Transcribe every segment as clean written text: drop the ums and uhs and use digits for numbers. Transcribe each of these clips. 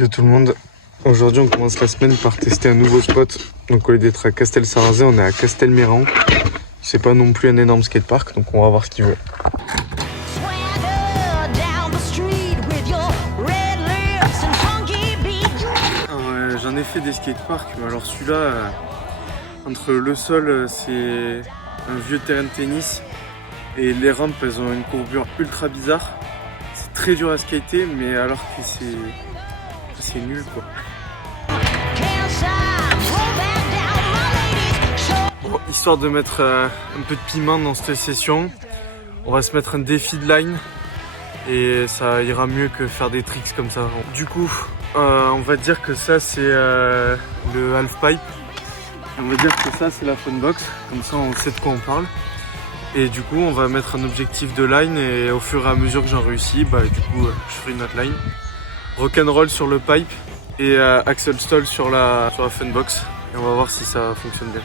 Yo tout le monde, aujourd'hui on commence la semaine par tester un nouveau spot. Donc au lieu d'être à Castelsarrasin, on est à Castelmayran. C'est pas non plus un énorme skatepark, donc on va voir ce qu'il veut. J'en ai fait des skateparks, mais alors celui-là, entre le sol, c'est un vieux terrain de tennis et les rampes, elles ont une courbure ultra bizarre. C'est très dur à skater, mais alors que c'est nul quoi. Bon, histoire de mettre un peu de piment dans cette session, on va se mettre un défi de line et ça ira mieux que faire des tricks comme ça. Du coup, on va dire que ça c'est le half pipe. On va dire que ça c'est la funbox, comme ça on sait de quoi on parle. Et du coup on va mettre un objectif de line et au fur et à mesure que j'en réussis, du coup je ferai une autre line. Rock'n'roll sur le pipe et axle stall sur la funbox. Et on va voir si ça fonctionne bien.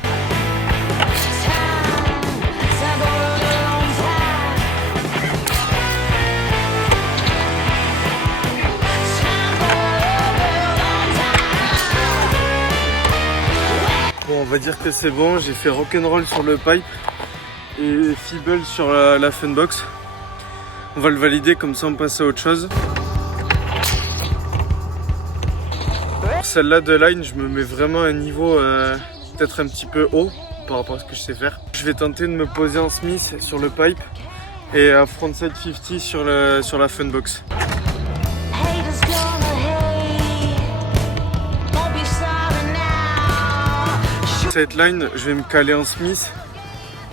Bon, on va dire que c'est bon, j'ai fait rock'n'roll sur le pipe et feeble sur la funbox. On va le valider, comme ça on passe à autre chose. Celle-là de line, je me mets vraiment à un niveau peut-être un petit peu haut par rapport à ce que je sais faire. Je vais tenter de me poser en Smith sur le pipe et à frontside 50 sur la funbox. Cette line, je vais me caler en Smith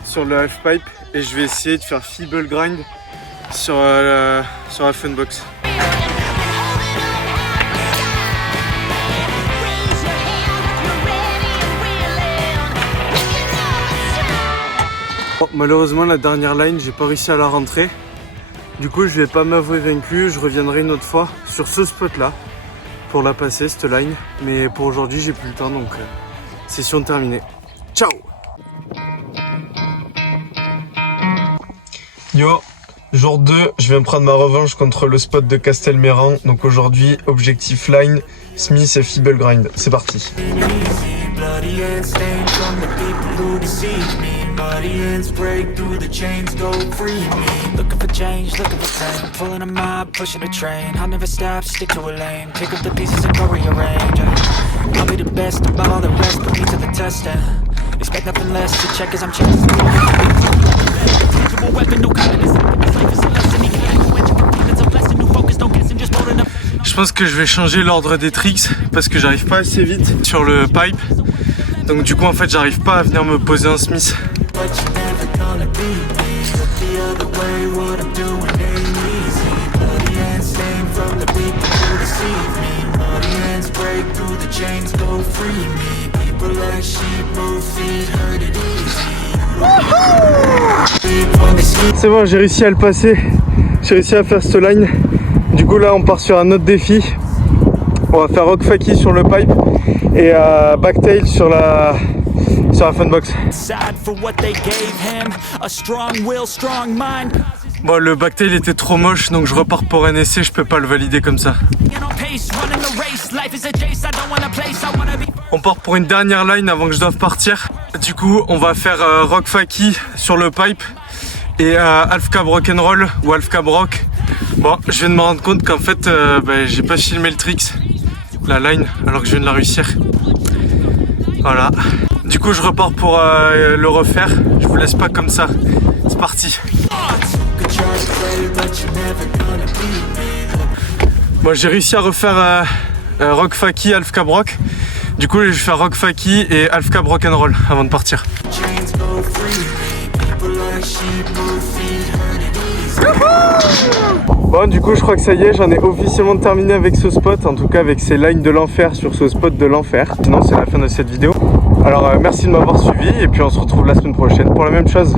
sur le half pipe et je vais essayer de faire feeble grind sur la funbox. Bon, malheureusement la dernière line, j'ai pas réussi à la rentrer. Du coup je vais pas m'avouer vaincu, je reviendrai une autre fois sur ce spot là pour la passer cette line. Mais pour aujourd'hui j'ai plus le temps, donc session terminée. Ciao. Yo, jour 2, je viens prendre ma revanche contre le spot de Castelmayran. Donc aujourd'hui, objectif line, Smith et feeble grind. C'est parti. Expect nothing less to check as I'm checking. Je pense que je vais changer l'ordre des tricks parce que j'arrive pas assez vite sur le pipe. Donc du coup en fait j'arrive pas à venir me poser un Smith. C'est bon, j'ai réussi à le passer. J'ai réussi à faire cette line. Du coup là on part sur un autre défi. On va faire rock fakie sur le pipe et backtail sur la funbox. Bon, le backtail était trop moche, donc je repars pour un essai, je peux pas le valider comme ça. On part pour une dernière line avant que je doive partir. Du coup, on va faire rock fakie sur le pipe et half cab rock'n'roll ou half cab rock. Bon, je viens de me rendre compte qu'en fait, j'ai pas filmé le tricks, la line, alors que je viens de la réussir. Voilà. Du coup, je repars pour le refaire. Je vous laisse pas comme ça. C'est parti. Bon, j'ai réussi à refaire rock fakie, half cab rock. Du coup, je vais faire rock fakie et half cab rock'n'roll avant de partir. Bon, du coup je crois que ça y est, j'en ai officiellement terminé avec ce spot, en tout cas avec ces lines de l'enfer sur ce spot de l'enfer. Sinon c'est la fin de cette vidéo. Alors merci de m'avoir suivi et puis on se retrouve la semaine prochaine pour la même chose.